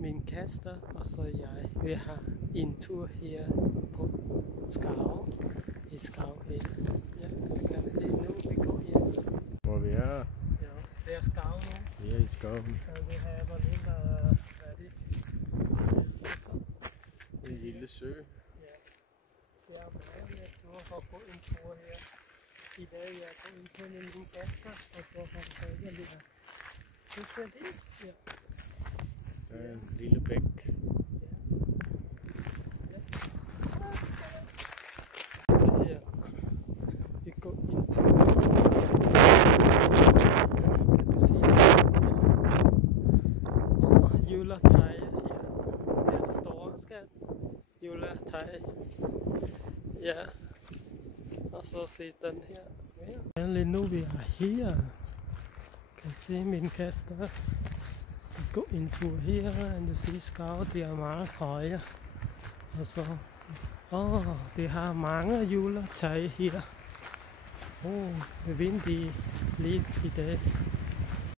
min kæreste, og så jeg vil have en tur her på Skav. I Skav her. Ja, du kan se nu, vi går ind. Hvor vi er? Ja, det er Skav nu. Vi er i skoven. Så vi har en lille, hvad er det? En lille sø. Ja. Det er meget, jeg tror, at gå en tur her. I dag er jeg på en tur med min kæreste, og så har vi taget lidt. Du ser det? Ja. Der er en lille bæk. Her. Vi går ind til. Kan du se stedet her? Og juletræ her. Det er store skat. Juletræ. Ja. Og så se den her. Ja. Lige nu vi er her. Kan se min kæreste. Vi går en tur her, og du ser Skav, det er meget høje. Og så, det har mange juletræ her. Det er vindigt lidt i dag.